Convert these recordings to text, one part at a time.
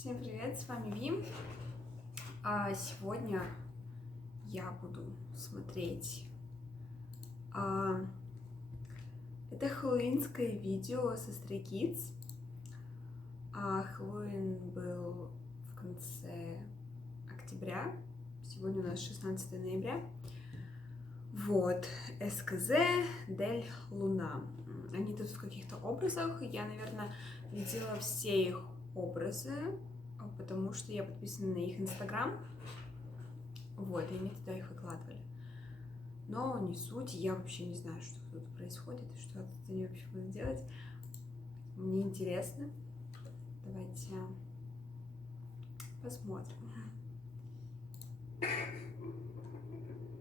Всем привет, с вами Вим. Сегодня я буду смотреть это хэллоуинское видео со Stray Kids. Хэллоуин был в конце октября, сегодня у нас 16 ноября. Вот, СКЗ Дель Луна. Они тут в каких-то образах, я, наверное, видела все их образы, потому что я подписана на их инстаграм. Вот, и они туда их выкладывали. Но не суть, я вообще не знаю, что тут происходит, и что тут они вообще будут делать. Мне интересно. Давайте посмотрим.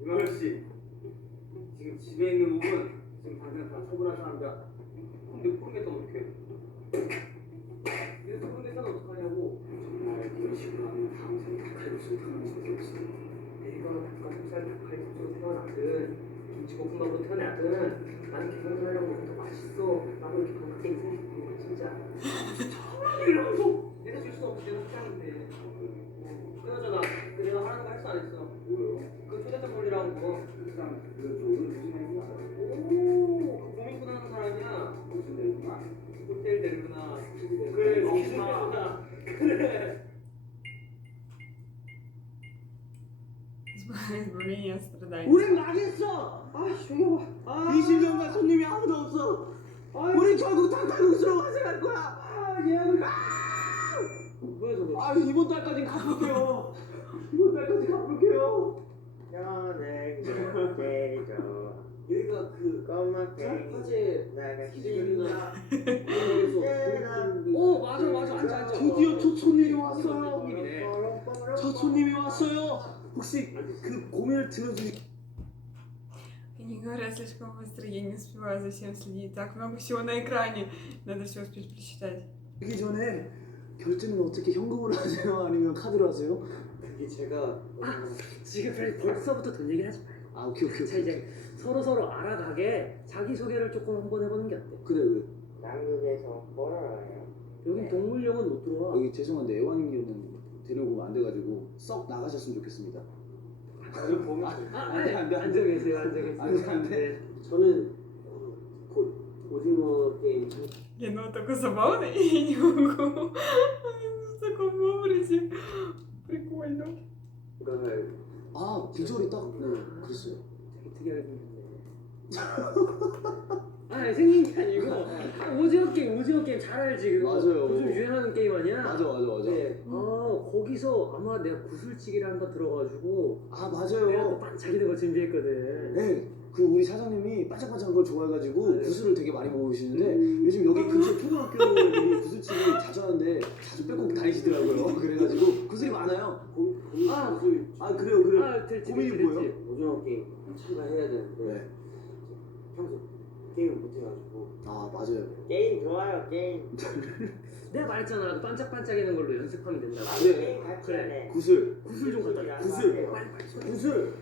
이만호 씨, 지금 집에 있는 몸은 지금 당장 다 처분하셔야 합니다. 근데 모르겠다면 어떡해? 이래서 모르겠다면 어떡하냐고. 정말 그런 식으로 하면 다음 생에 닭칼국수를 태어날 수밖에 없어. 내가 닭가슴살 닭칼국수로 태어나든 김치볶음밥으로 태어나든 나는 계산하려고 더 맛있어. 나도 이렇게 건강하게 있고 싶은 거 진짜. 정말 이러면서 내가 질 수 없지. 내가 사장인데. 그나저나 내가 하라는 거 했어 안 했어? 뭐요? 그 초대장 걸리라는 거. 일단 그 오늘 무슨 말인지 알아? 오, 그 고민꾼 하는 사람이야. 무슨 데루나? 호텔 데루나. 그래, 기술 데루나. 그래. Избавление страданий. 우린 망했어. 조용히 봐. 20년간 손님이 아무도 없어. 우린 결국 닭칼국수로 완성할 거야. 예약을. 뭐야 저거? 이번 달까지 갚을게요. 이번 달까지 갚을게요. 여기가 그 화재 기준이나. 오 맞아 앉아 드디어 첫 손님이 왔어요. 손님이네. 첫 손님이 왔어요. 혹시 그 고민을 들어주시? Они говорят слишком быстро, я не успеваю за всем следить. Так много всего на экране, надо все успеть прочитать. 하기 전에 결제는 어떻게 현금으로 하세요? 아니면 카드로 하세요? 그게 제가 지금 벌써부터 돈 얘기를 하지 말고. 오케이. 자, 이제 서로 알아가게 자기소개를 조금 한번 해보는 게 어때? 그래. 남극에서 뭘 알아요? 여긴 동물용은 못 들어와. 여기 죄송한데 애완견은 데려오면 안 돼가지고 썩 나가셨으면 좋겠습니다. 저를 보면 안 돼. 앉아 계세요. 안 돼. 저는 곧 오징어 게임 Блин, ну такой забавный, я не могу. В таком образе. Прикольно. 아 비주얼이 딱 그랬어요. 되게 특이하게 생겼네. 생긴 게 아니고 오징어 게임 잘 알지? 그거. 맞아요. 요즘 유행하는 게임 아니야? 맞아. 네. 거기서 아마 내가 구슬치기를 한번 들어가지고 아 내가 맞아요. 또 반짝이는 거 준비했거든. 네. 그 우리 사장님이 반짝반짝한 걸 좋아해가지고 네. 구슬을 되게 많이 먹으시는데 요즘 여기 근처 초등학교들이 구슬치기 자주 하는데 자주 빼고 다니시더라고요. 그래가지고 구슬이 많아요. 그래요. 될지. 고민이 뭐예요? 오징어 게임 참가해야 되는데 네. 평소 게임을 못해가지고 아 맞아요. 게임 좋아요 게임. 내가 말했잖아. 그 반짝반짝이는 걸로 연습하면 된다고. 네. 게임 같이 그래. 하네. 구슬 좀 갖다 줘.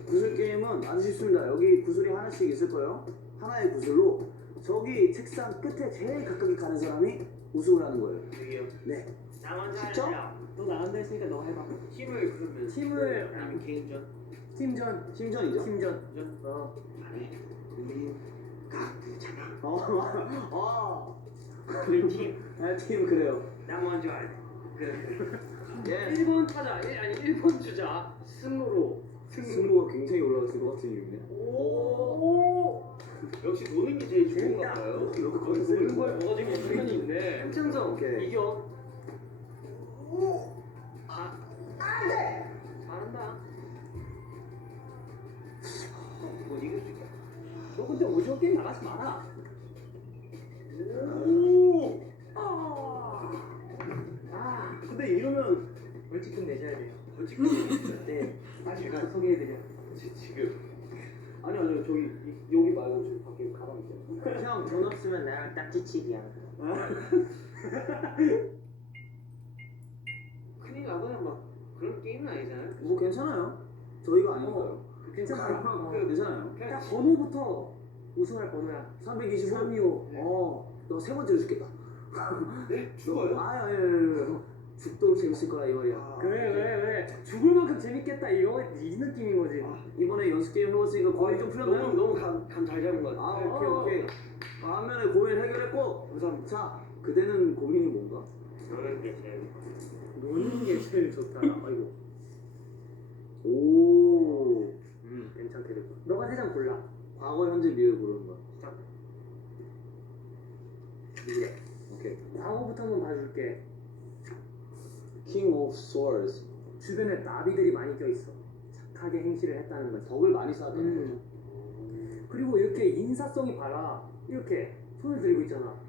구슬 게임은 아주 쉽습니다. 여기 구슬이 하나씩 있을 거예요. 하나의 구슬로 저기 책상 끝에 제일 가깝게 가는 사람이 우승을 하는 거예요. 여기요. 네. 나 먼저 쉽죠? 할래요. 너 나간다 했으니까 너 해봐. 팀을 그러면 팀을 아니면 개인전? 팀전. 심전이죠? 팀전. 아니 우리 우리 팀. 팀 그래요. 나 먼저 할래. 예. 1번 타자. 1번 주자. 승로로. 승부가 굉장히 올라갔을 것 같은 이유네. 역시 노는 게 제일 좋은가 봐요. 노는 거에 뭐가 지금 불편이 있네. 한창성 오케이. 이겨. 잘한다. 뭐 이길 수 있다. 너 근데 오징어 게임 나가지 마라. 근데 이러면 벌칙금 내셔야 돼요. 벌칙 네. 제가 소개해드려. 지금 아니요 저기 여기 말고 저기 밖에 가방 있어요. 형 돈 없으면 나랑 딱지치기야. 큰일 나거나 막 그런 게임은 아니잖아요. 뭐 괜찮아요. 저희가 아니니까요. 괜찮아. 괜찮아요. 딱 번호부터 우승할 번호야. 325. 325. 너 세 번째로 죽겠다. 네? 죽어요? 예. 죽도 재밌을 거라 이거야. 왜 죽을 만큼 재밌겠다 이거 이 느낌인 거지. 이번에 연습 게임 해봤으니까 고민 좀 풀렸나요? 너무 감잘 잡은 것 같아. 오케이. 반면에 고민 해결했고. 감사합니다. 자, 그대는 고민이 뭔가? 노는 게 제일 노는 게 제일 좋다. 아이고. 오. 괜찮게 됐고. 너가 3장 골라. 과거, 현재, 미래 고르는 거야. 미래. 오케이. 과거부터 한번 봐줄게. King of Swords. 주변에 나비들이 많이 껴있어. 착하게 행실을 했다는 거지. 덕을 많이 쌓았다는 거죠. 그리고 이렇게 인사성이 봐라. 이렇게 손을 들고 있잖아.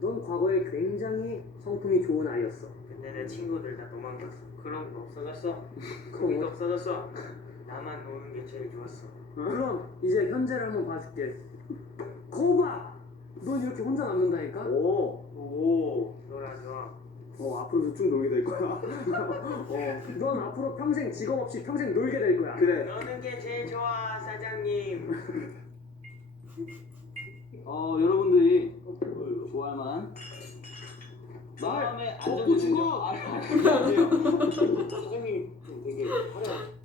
넌 과거에 굉장히 성품이 좋은 아이였어. 근데 내 친구들 다 도망갔어. 그럼 없어졌어. 그럼 거기도 없어졌어. 나만 노는 게 제일 좋았어. 그럼 이제 현재를 한번 봐줄게. 거봐! 넌 이렇게 혼자 남는다니까? 오. 놀아 좋아. 앞으로도 쭉 놀게 될 거야. 넌 앞으로 평생 직업 없이 평생 놀게 될 거야. 그래. 노는 게 제일 좋아 사장님. 여러분들이 좋아할 만한 마음의 안정을 죽어! 아니에요. 사장님 좀 되게 화려한.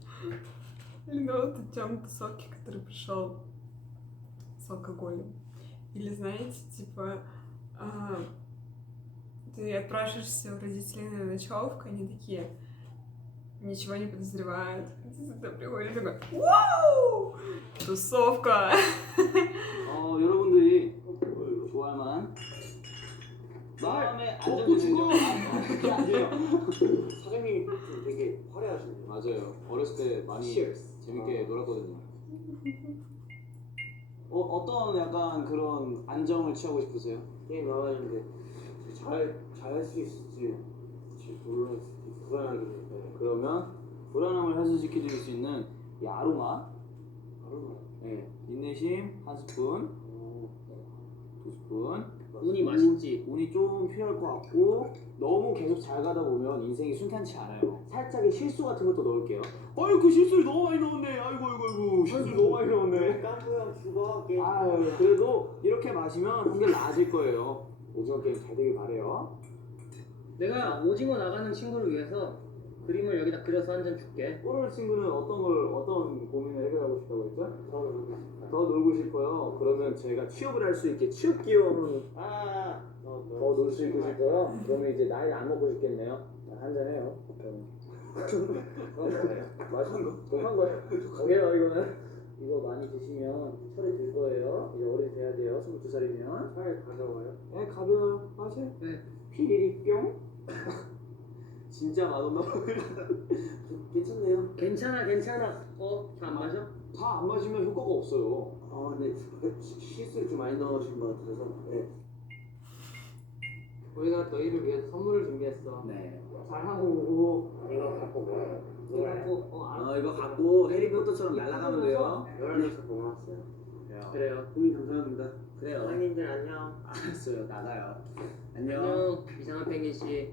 Или ну это Тёмка Соки, который пришел с алкоголем. Или знаете, типа, ты отпрашиваешься у родителей на ночевку, они такие ничего не подозревают. Ты туда приходишь такой, вау! Тусовка! 여러분들이 좋아할 만한 마음의 안정을 죽어! 아니에요. 사장님 좀 되게 화려하시네요. 맞아요. 어렸을 때 많이 재밌게 놀았거든요. 어떤 약간 그런 안정을 취하고 싶으세요? 게임 나가는데 잘할 수 있을지 불안하게 돼요. 그러면 불안함을 해소시켜줄 수 있는 이 아로마, 바로 네, 인내심 한 스푼, 두 스푼. 운이 맛있지. 운이 좀 필요할 것 같고 너무 계속 잘 가다 보면 인생이 순탄치 않아요. 살짝의 실수 같은 것도 넣을게요. 아이고 실수를 너무 많이 넣었네. 아이고 실수 너무 많이 넣었네. 깜부형 죽어 게임. 아유 그래도 이렇게 마시면 한결 나아질 거예요. 오징어 게임 잘 되길 바래요. 내가 오징어 나가는 친구를 위해서 그림을 여기다 그려서 한 장 줄게. 오늘 친구는 어떤 고민을 해결하고 싶다고 했죠? 더 놀고 싶어요. 그러면 제가 취업을 할 수 있게 취업 기여는 더 놀 수 있고 싶어요. 그러면 이제 나이 안 먹고 싶겠네요. 한잔 해요. 맛있는 거? 독한 거예요? 오케이요 이거는. 이거 많이 드시면 철이 들 거예요. 이제 어른이 돼야 돼요. 22살이면. 잘 가져와요. 네 가벼워요. 마세요. 네. 피리리 뿅. 진짜 맛없나 보네. 괜찮네요. 괜찮아. 다 안 마셔? 다 안 마시면 효과가 없어요. 근데 실수를 좀 많이 넣으신 것 같아서. 네. 우리가 너희를 위해서 선물을 준비했어. 네. 잘하고 오고. 이거 갖고 가요. 이거 갖고 알았어. 이거 갖고 해리포터처럼 날아가면 돼요. 놀아줘서 고마웠어요. 그래요. 고민 감사합니다. 그래요. 사장님들 안녕. 알았어요. 나가요. 안녕. 안녕 이상한 펭귄 씨.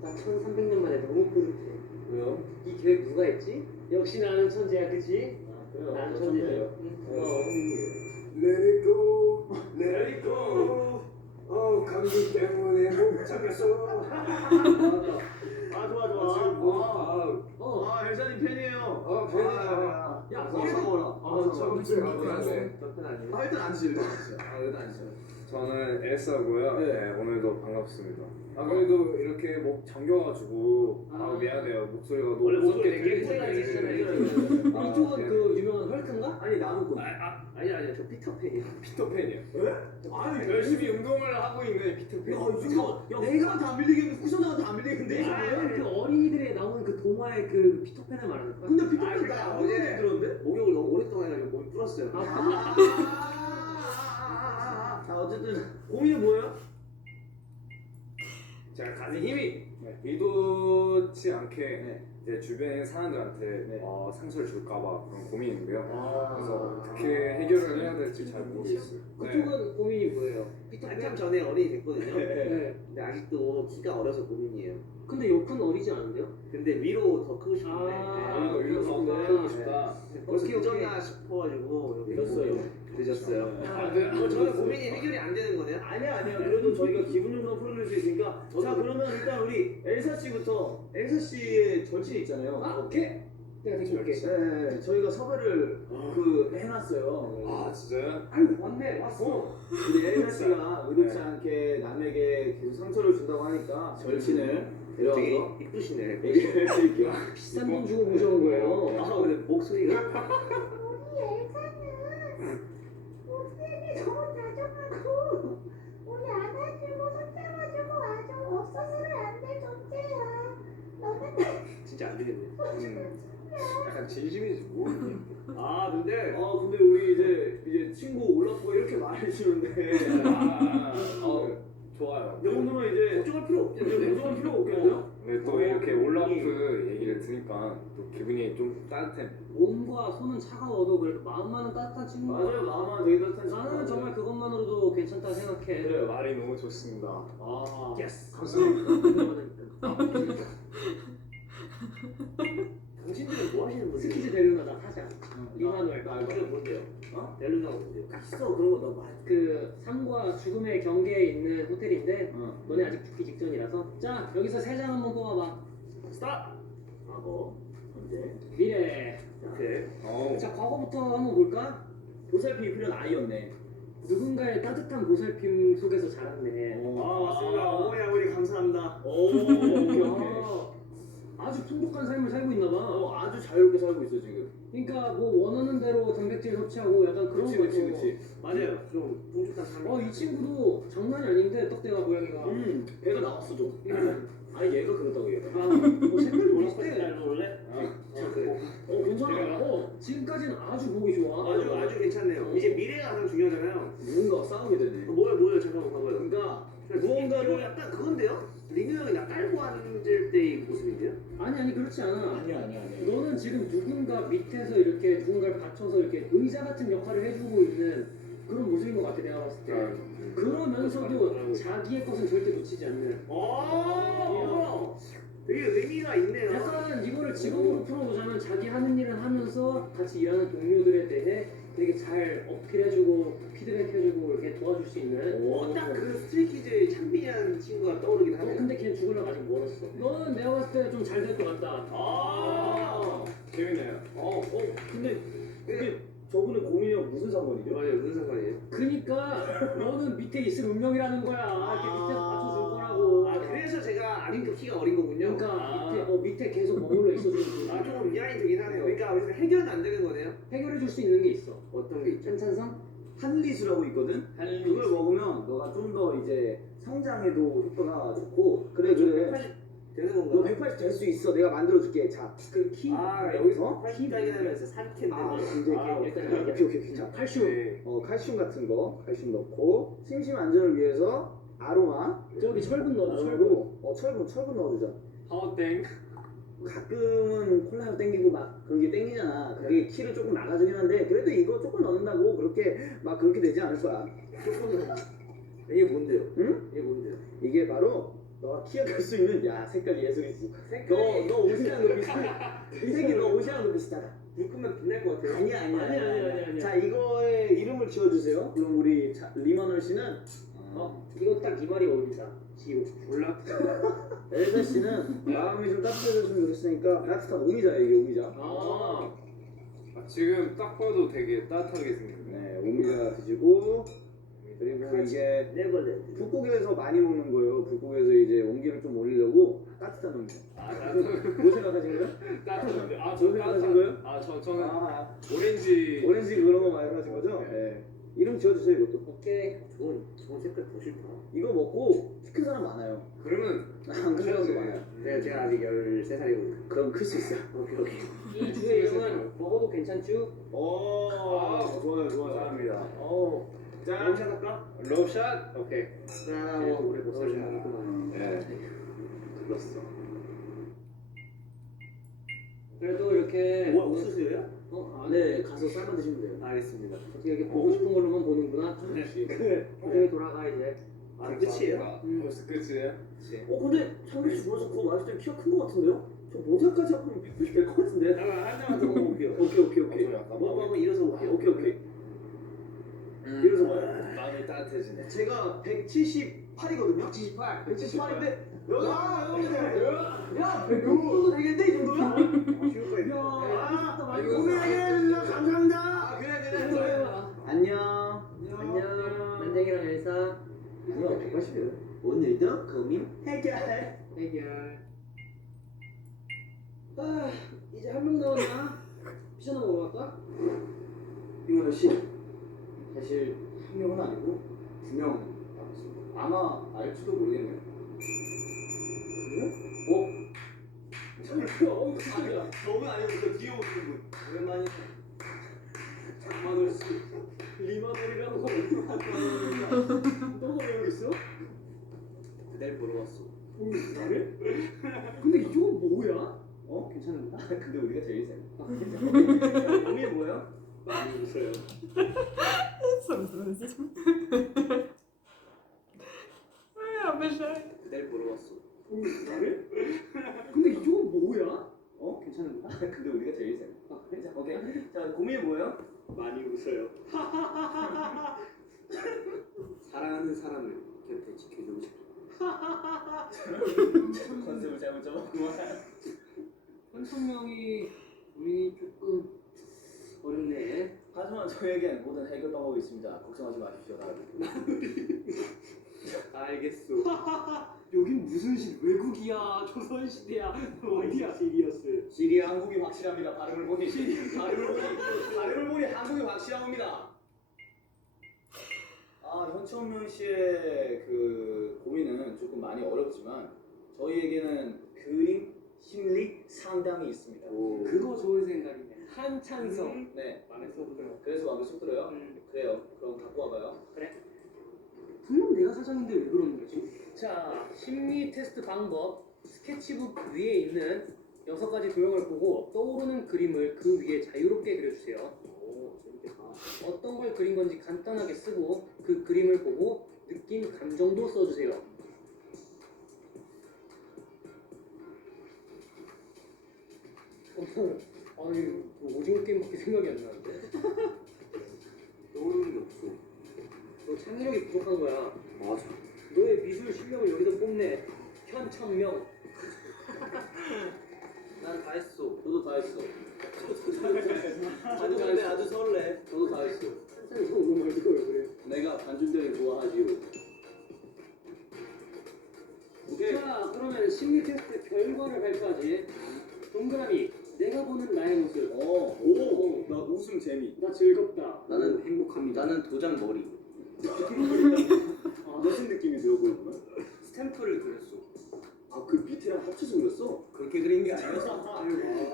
나 1300년 만에 너무 뿌듯해. 왜요? 이 계획 누가 했지? 역시 나는 천재야, 그치? 나는 천재예요. Let it go, let it go. 감기 때문에 못 참겠어. 좋아. 혜선이 팬이에요. 팬이야. 야, 어서 먹어라. 저편 아니에요? 일단 앉으세요. 일단 앉으세요. 저는 에스고요. 네. 네, 오늘도 반갑습니다. 그래도 이렇게 목 잠겨가지고 미안해요. 목소리가 너무 원래 목소리 무섭게 되게 들리는데. 잖아요. 이쪽은 네. 그 유명한 헐크인가? 아니 나는 아니 저 피터팬이에요. 피터팬이요. 아니 열심히 운동을 하고 있는 피터팬. 야 내가 다 안 밀리겠는데 쿠션자가 다 안 밀리겠는데? 그 어린이들에 나오는 그 동화의 그 피터팬을 말하는 거야? 근데 피터팬 나 어제 들었는데? 목욕을 너무 오랫동안 해가지고 몸이 불었어요. 자 어쨌든 고민이 뭐예요? 제가 가진 힘이 의도치 않게 네. 이제 주변의 사람들한테 네. 상처를 줄까봐 그런 고민인데요. 아. 그래서 어떻게 해결을 해야 될지 잘 모르겠어요. 그쪽은 고민이 뭐예요? 한참 전에 어린이 됐거든요. 네. 근데 아직도 키가 어려서 고민이에요. 근데 옆은 어리지 않은데요? 근데 위로 더 크고 싶은데. 아, 오히려 더 그렇구나. 크고 싶다. 벌써 오케이, 오케이. 늦었나 싶어가지고 여기 늦었어요. 드셨어요. 저는 고민이 해결이 안 되는 거네요. 아니야. 그래도 저희가 기분 좀 풀어낼 수 있으니까. 자, 그러면 일단 우리 엘사 씨부터. 엘사 씨의 절친 있잖아요. 아 오케이. 내가 대충 볼게. 네, 저희가 섭외를 그 해놨어요. 아 진짜요? 아유 왔네 왔어. 우리 엘사 씨가 의도치 않게 남에게 계속 상처를 준다고 하니까 절친을 데려와서 되게 이쁘시네. 얘기를 해드릴게요. 비싼 돈 주고 모셔온 거예요. 아 근데 목소리가 우리 엘사는 목소리 너무 다정하고 우리 안아주고 손잡아주고 아주 없어서는 안 될 존재야. 너는 진짜 안 되겠네. 약간 진심이지 뭐. 근데 근데 우리 이제 친구 올라프가 이렇게 말해주는데 좋아요. 이 정도면 이제 걱정할 필요 없겠네. 걱정할 필요 없겠죠? 근데 또 이렇게 올라프 얘기를 들으니까 또 기분이 좀 따뜻해. 몸과 손은 차가워도 그래도 마음만은 따뜻한 친구. 맞아요, 마음은 되게 따뜻한 나는 정말 그것만으로도 괜찮다 생각해. 그래요, 말이 너무 좋습니다. 예스. 감사합니다. 당신들은 뭐 하시는 분이에요? 스키즈 델루나다 하자. 이만월. 그게 뭔데요? 델루나가 뭔데요? 있어 그런 거너 말. 그 삶과 죽음의 경계에 있는 호텔인데 어. 너네 아직 죽기 직전이라서. 자 여기서 세 장 한번 뽑아봐. 스탑. 과거, 현재. 미래. 오케이. 자 과거부터 한번 볼까? 보살핌이 필요한 아이였네. 누군가의 따뜻한 보살핌 속에서 자랐네. 맞습니다. 어머야 우리 감사합니다. 오케이. 아주 풍족한 삶을 살고 있나 봐. 아주 자유롭게 살고 있어 지금. 그러니까 뭐 원하는 대로 단백질 섭취하고 약간 그런 거죠. 맞아요. 좀 풍족한 삶. 이 친구도 장난이 아닌데 떡대가 고양이가. 배가 나왔어 좀. 아니 얘가 그렇다고 얘가. 색깔도 비슷해. 비슷해. 잘 놀래? 그래. 괜찮아. 지금까지는 아주 보기 좋아. 아주 괜찮네요. 이제 미래가 가장 중요하잖아요. 누군가 싸우게 되네. 뭐야 잠깐만 봐봐요. 그러니까 이거 무언가를 약간 그건데요? 리뉴 형이 나 깔고 앉을 때의 모습인데요? 아니 그렇지 않아. 아니야. 너는 지금 누군가 밑에서 이렇게 누군가를 받쳐서 이렇게 의자 같은 역할을 해주고 있는 그런 모습인 것 같아 내가 봤을 때. 그러면서도 자기의 것은 절대 놓치지 않는. 되게 의미가 있네요. 약간 이거를 직업으로 풀어보자면 자기 하는 일은 하면서 같이 일하는 동료들에 대해 되게 잘 어필해주고 피드백해주고 이렇게 도와줄 수 있는. 딱 그 스트레이키즈의 창빈이라는 친구가 떠오르긴 하네요. 근데 걔는 죽으려고 아직 멀었어. 너는 내가 봤을 때 좀 잘 될 것 같다. 재밌네요. 근데 저분은 고민이랑 무슨 상관이죠? 맞아요. 무슨 상관이에요? 그니까 너는 밑에 있을 운명이라는 거야. 이렇게 밑에서 받쳐줄 거라고. 그래서 제가 아직도 키가 어린 거군요. 그러니까 밑에 계속 머물러 있어주는 분. 조금 미안이 되긴 하네요. 그러니까 여기서 해결은 안 되는 거네요. 해결해줄 수 있는 게 있어. 어떤 게 있죠? 한찬성? 한리수라고 있거든. 그걸 먹으면 너가 좀 더 이제 성장에도 효과가 좋고. 그래. 180 되는 너 건가? 180 될 수 있어. 내가 만들어줄게. 자, 그 키. 여기서 80까지 하면서 살 텐데. 이제 일단 오케이. 자, 칼슘. 칼슘 같은 거, 칼슘 넣고 심심 안전을 위해서 아로마. 저기 철분 넣어줘. 철분. 철분 넣어주자. 하우땡. 가끔은 콜라도 땡기고 막 그런 게 땡기잖아. 그게 키를 조금 나가주긴 한데 그래도 이거 조금 넣는다고 그렇게 되지 않을 거야. 이게 뭔데요? 응? 이게 뭔데요? 이게 바로 너가 키워갈 수 있는 색깔 예술이지. 너 옷이랑 너 비슷해. 이 색이 너 옷이랑 너 비슷하다. 불 끄면 빛날 것 같아요. 아니야. 자, 이거에 이름을 지어주세요. 그럼 우리 리머널 씨는 이거 딱 이 말이 어울린다. 지우. 몰라? 엘사 씨는 마음이 좀 따뜻해졌으면 좋겠으니까 따뜻한 오미자예요. 이게 오미자. 지금 딱 봐도 되게 따뜻하게 생겼네. 네, 오미자 드시고 그리고 이게 네버랜드. 북극에서 많이 먹는 거예요. 북극에서 이제 온기를 좀 올리려고 따뜻한 오미자. 뭐 생각하신 거예요? 따뜻한데. 뭐 생각하신 거예요? 저는 아, 오렌지 그런 거 말씀하신 거죠? 네. 이름 지어주세요. 이것도. 오케이. 좋은 색깔 더 싫다. 이거 먹고 키 큰 사람 많아요. 그러면 안 큰 사람도 많아요. 제가 아직 13살이거든요. 그럼 클 수 있어요. 오케이. 이 주의 이름은 먹어도 괜찮죠? 좋아요. 감사합니다. 자, 롱샷 할까? 로샷? 오케이. 자, 오래 못 살잖아. 네. 불렀어. 그래도 이렇게 뭐 옥수수예요? 네, 가서 쌀만 드시면 돼요. 알겠습니다. 어떻게 이렇게 보고 싶은 걸로만 보는구나. 그래 돌아가 이제. 끝이에요? 벌써 끝이에요? 근데 창빈 씨 보면서 그거 말했을 때 키가 큰 거 같은데요? 저 모자까지 하면 190 될 것 같은데? 한 잔만 더 먹어볼게요. 오케이. 약간 뭐 한번 일어서 볼게요. 오케이. 그래서 마음이 따뜻해지네. 제가 178이거든요. 178인데 야, 100정도 되겠는데 이 정도면? 고민하게 감사합니다. 그래. 안녕. 만장이랑 엘사. 뭐야, 180이래. 오늘도 고민 해결. 아, 이제 한 명 남았나? 피자나 먹으러 갈까? 이거 씨, 사실 한 명은 아니고 2명 남았습니다. 아마 알지도 모르겠네요. 그래? 깜짝이야. 저분 아니고 저 뒤에 오시는 분. 오랜만이네. 리마돌이라고. 너가 왜 여기 있어? 그댈 보러 왔어. 나를? 근데 이건 뭐야? 어? 괜찮은데? 근데 우리가 제일 세. 고민이 뭐야? 많이 웃어요. Обожаю. 그댈 보러 왔어. 나를? 근데 이건 뭐야? 어? 괜찮은데? 근데 우리가 제일 세. 자, 오케이. 자, 고민이 뭐예요? 많이 웃어요. 사랑하는 사람을 곁에 지켜주고 싶어. 컨셉을 잘못 잡았구만. 현천명이 우리 조금 어렵네. 하지만 저에겐 모든 해결 방법이 있습니다. 걱정하지 마십시오. 알겠어. 여긴 무슨 시 외국이야? 조선시대야? 어디야? 시리어스. 시리아 한국이 확실합니다. 발음을 보니 한국이 확실합니다. 현천명 씨의 그 고민은 조금 많이 어렵지만 저희에게는 그림, 심리 상담이 있습니다. 그거 좋은 생각이네. 한찬성. 네. 마음에 쏙 들어. 그래서 마음에 쏙 들어요? 그래요. 그럼 갖고 와봐요. 분명 내가 사장인데 왜 그러는 거지? 자, 심리 테스트 방법. 스케치북 위에 있는 6가지 도형을 보고 떠오르는 그림을 그 위에 자유롭게 그려주세요. 오, 재밌겠다. 어떤 걸 그린 건지 간단하게 쓰고 그 그림을 보고 느낀 감정도 써주세요. 아니, 오징어 게임밖에 생각이 안 나는데? 떠오르는 게 없어. 너 창의력이 부족한 거야. 맞아. 너의 미술 실력을 여기서 뽐내. 현천명. 난 다 했어. 저도 다 했어. 저도 근데 아주 설레. 저도 다 했어. 한산에서 오는 말도 왜 그래? 내가 반준병이 좋아하지요. 오케이. 자, 그러면 심리 테스트 결과를 발표하지. 동그라미. 내가 보는 나의 모습. 오, 나 웃음 재미. 나 즐겁다. 나는 행복합니다. 나는 도장 머리. 무슨 느낌이 들어 보이구나. 스탬프를 그렸어. 그 밑이랑 합쳐서 그렸어? 그렇게 그린 게 아니었어.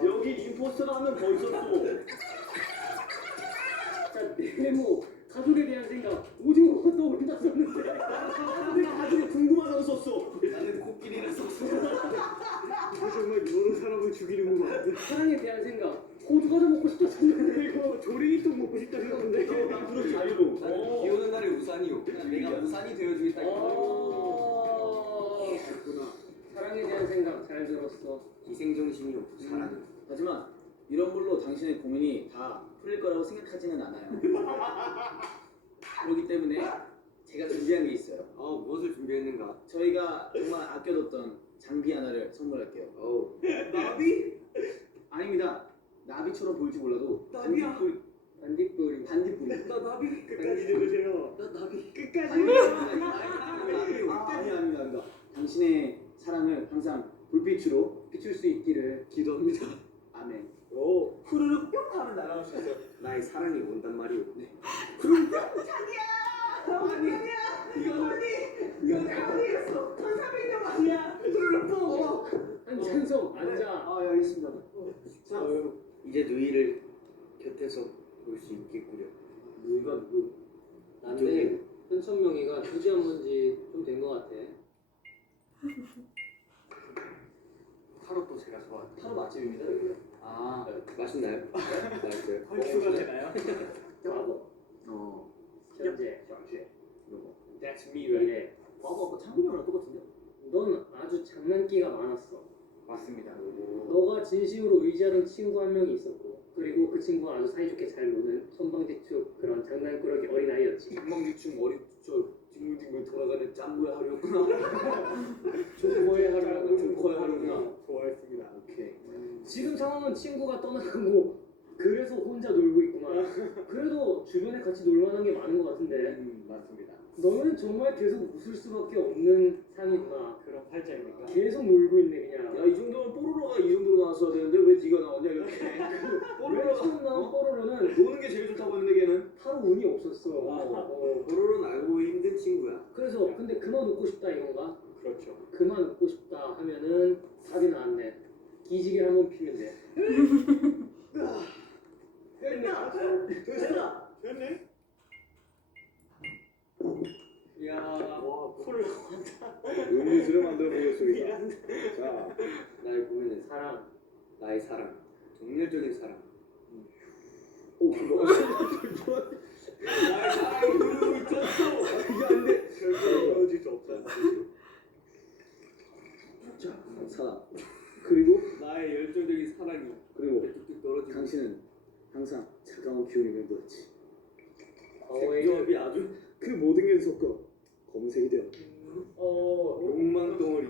여기 임포스터가 한 명 더 있었어. 자, 네모. 가족에 대한 생각. 오징어가 떠오른다 썼는데. 나중에 궁금하다고 썼어. 나는 코끼리를 썼어. 정말 여러 사람을 죽이는구만. 사랑에 대한 생각. 호두 과자 먹고 싶다 썼는데. 이거 조리기통 먹고 싶다 생각했는데. 앞으로 자유로. 비 오는 날에 우산이요. 내가 우산이 되어주겠다. 그렇구나. 사랑에 대한 생각 잘 들었어. 기생정신이요. 사랑. 하지만 이런 걸로 당신의 고민이 다 풀릴 거라고 생각하지는 않아요. 그렇기 때문에 제가 준비한 게 있어요. 무엇을 준비했는가? 저희가 정말 아껴뒀던 장비 하나를 선물할게요. 나비? 아닙니다. 나비처럼 보일지 몰라도 나비야. 반딧불이. 반딧불이. 나 나비. 끝까지 들으세요. 나 나비. 끝까지. 아닙니다. 당신의 사랑을 항상 불빛으로 비출 수 있기를. 기도합니다. 아멘. 오. 후루룩 뿅 하면 날아올 수 있어요. 나의 사랑이 온단 말이오. 네. 한찬성 앉아. 알겠습니다. 자, 이제 누이를 곁에서 볼 수 있겠구려. 누가 누구? 난데 현천명이가 굳이 한 건지 좀 된 것 같아. 타로도 제가 좋아하는 타로 맛집입니다. 맛있나요? 맛있어요. 헐큐가 되나요? 현재. 요거. That's me, right? 이래. 아까 창빈이랑 똑같은데? 넌 아주 장난기가 많았어. 맞습니다. 너가 진심으로 의지하는 친구 한 명이 있었고 그리고 그 친구와 아주 사이좋게 잘 노는 천방지축 그런 장난꾸러기 어린아이였지. 금방지충 머리 저 뒹굴뒹굴 돌아가는 짱구의 하루였구나. 조커의 하루라고. 조커의 하루구나. 좋아했습니다. 오케이. 지금 상황은 친구가 떠나가고 그래서 혼자 놀고 있구만. 그래도 주변에 같이 놀 만한 게 많은 것 같은데 맞습니다. 너는 정말 계속 웃을 수밖에 없는 상이구나. 그런 팔자입니까? 계속 놀고 있네 그냥. 야 이 정도면 뽀로로가 이 정도로 나왔어야 되는데 왜 네가 나왔냐 이렇게. 왜 처음 나온 뽀로로는 노는 게 제일 좋다고 했는데 걔는. 타로 운이 없었어. 뽀로로는 알고 힘든 친구야. 그래서 근데 그만 웃고 싶다 이건가? 그렇죠. 그만 웃고 싶다 하면은 답이 나왔네. 기지개를 한번 피면 돼. 됐다. 됐네. 야. 와, 쿨. 음료수를 만들어 보겠습니다. 자, 나의 고민은 사랑. 나의 사랑, 정열적인 사랑. 오, 그거. 나의 사랑이 흐르고 있었어. 이게 안 돼. 절대 헤어질 수 없다. 자, 사랑. 그리고 나의 열정적인 사랑이 그리고 뚝뚝 떨어지고. 당신은 항상 차가운 기운이 맴돌았지. 색조합이 아주 그 모든 게 섞어 검색이 되어 욕망 덩어리.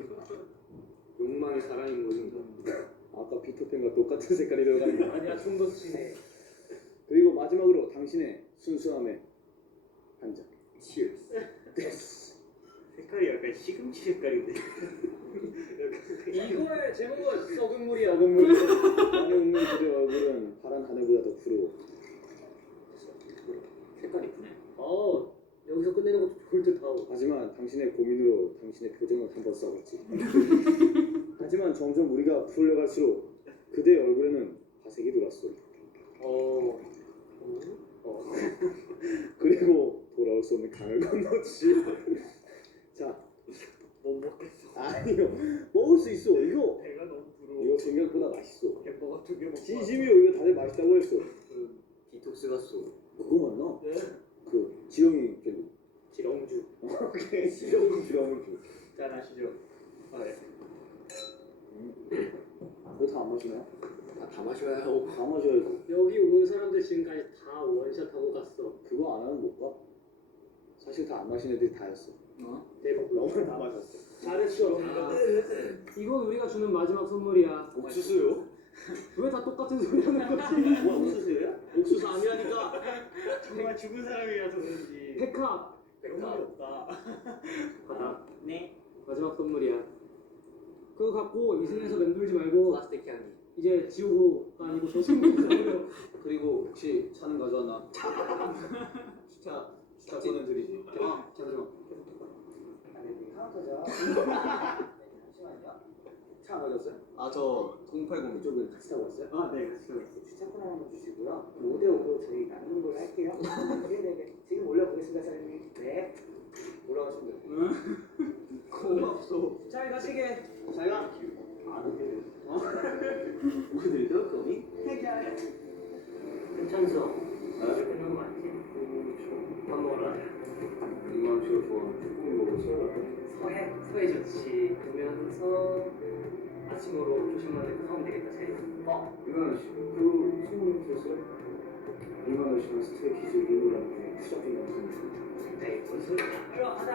욕망의 사랑인 것인가. 아까 피터팬과 똑같은 색깔이 들어가는 거. 아니야 좀 더 진해. 그리고 마지막으로 당신의 순수함에 한 장. Cheers. 색깔이 약간 시금치 색깔인데. 이거의 제목은 썩은 물이야. 작은 물이 나는 웃는 그대 얼굴은 파란 하늘보다 더 푸르고. 색깔 이쁘네. 여기서 끝내는 것도 좋을 듯하고. 하지만 당신의 고민으로 당신의 표정을 한번 써봤지. 하지만 점점 우리가 풀려갈수록 그대의 얼굴에는 화색이 돌았어. 그리고 돌아올 수 없는 강을 건넜지. 자, 못 먹겠어. 아니요, 먹을 수 있어. 이거 배가 너무 부러워. 이거 생각보다 맛있어. 햄버거 2개 먹고. 진심이요. 이거 다들 맛있다고 했어. 디톡스 갔어. 그거 맞나? 네. 그 지렁이 젤리. 지렁주. 오케이, 지렁이. 짠 하시죠. 아, 네. 그거 다 안 마시나요? 다 마셔야 하고. 다 마셔야지. 여기 온 사람들 지금까지 다 원샷하고 갔어. 그거 안 하면 못 가? 사실 다 안 마신 애들이 다였어. 대박. 너무 다 마셨어. 잘했어. 이건 우리가 주는 마지막 선물이야. 옥수수요? 왜 다 똑같은 소리 하는 거지? 뭐야 옥수수야? 옥수수 아니라니까. 정말 죽은 사람이라서 그런지. 백합. 너무 없다. 받아. 네. 마지막 선물이야. 그거 갖고 이승에서 맴돌지 말고 플라스틱 향기. 이제 지옥으로가 아니고 저 친구로 가버려. 그리고 혹시 차는 가져왔나? 주차 꺼내드리지. 잠시만. 카운터죠. 잠시만요. 차 가져왔어요? 아, 저 080 이쪽을 같이 타고 왔어요? 아, 네, 같이 가겠습니다. 주차권 하나만 주시고요. 5대5로 저희 나누는 걸로 할게요. 네네네. 지금 올려보겠습니다, 사장님. 네. 올라가시면 돼요. 고맙소. 잘 가시게. 잘 가. 오늘도 거미? 괜찮소. 끝난 거 맞지? 밥 먹으러 이만치가 좋아. 조금 먹었어. 서해 좋지. 그러면서 아침으로 조심만 해서 사면 되겠다. 쟤. 이만원 씨, 그 소문 들었어요? 이만원 씨랑 스트레이키즈 리노랑 투잡이 나왔습니다. 에이 뭔 소리야. 이리 와, 가자.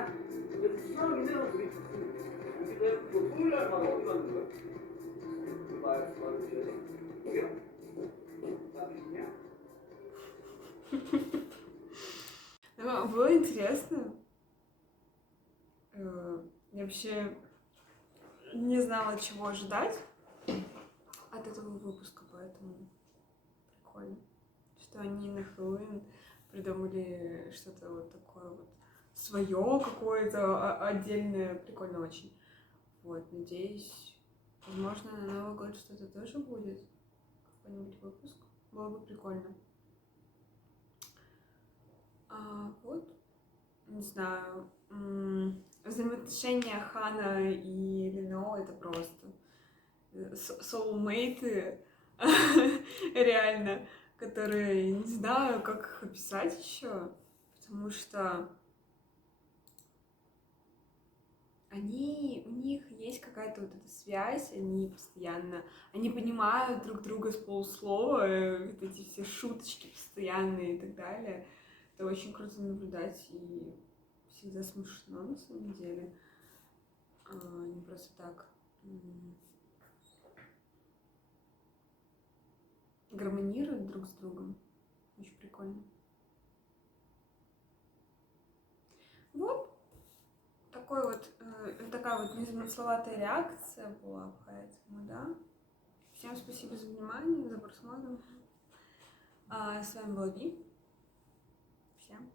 수사람 이제는 둘이 우리 그 토요일 날 바로 어디 가는 거야? 말 주셔야 돼. 여기요? 나 그냥. Было интересно. Я вообще не знала, чего ожидать от этого выпуска, поэтому прикольно, что они на Хэллоуин придумали что-то вот такое вот свое какое-то отдельное, прикольно очень. Вот, надеюсь, возможно, на Новый год что-то тоже будет, какой-нибудь выпуск, было бы прикольно. Вот, не знаю, взаимоотношения Хана и Лино — это просто соулмейты, реально, которые, не знаю, как их описать еще, потому что у них есть какая-то вот эта связь, они понимают друг друга с полуслова, вот эти все шуточки постоянные и так далее. Это очень круто наблюдать и всегда смешно на самом деле. Не просто так гармонируют друг с другом. Очень прикольно. Вот такая вот незамысловатая реакция была поэтому, да. Всем спасибо за внимание, за просмотр. С вами была Ви. Всем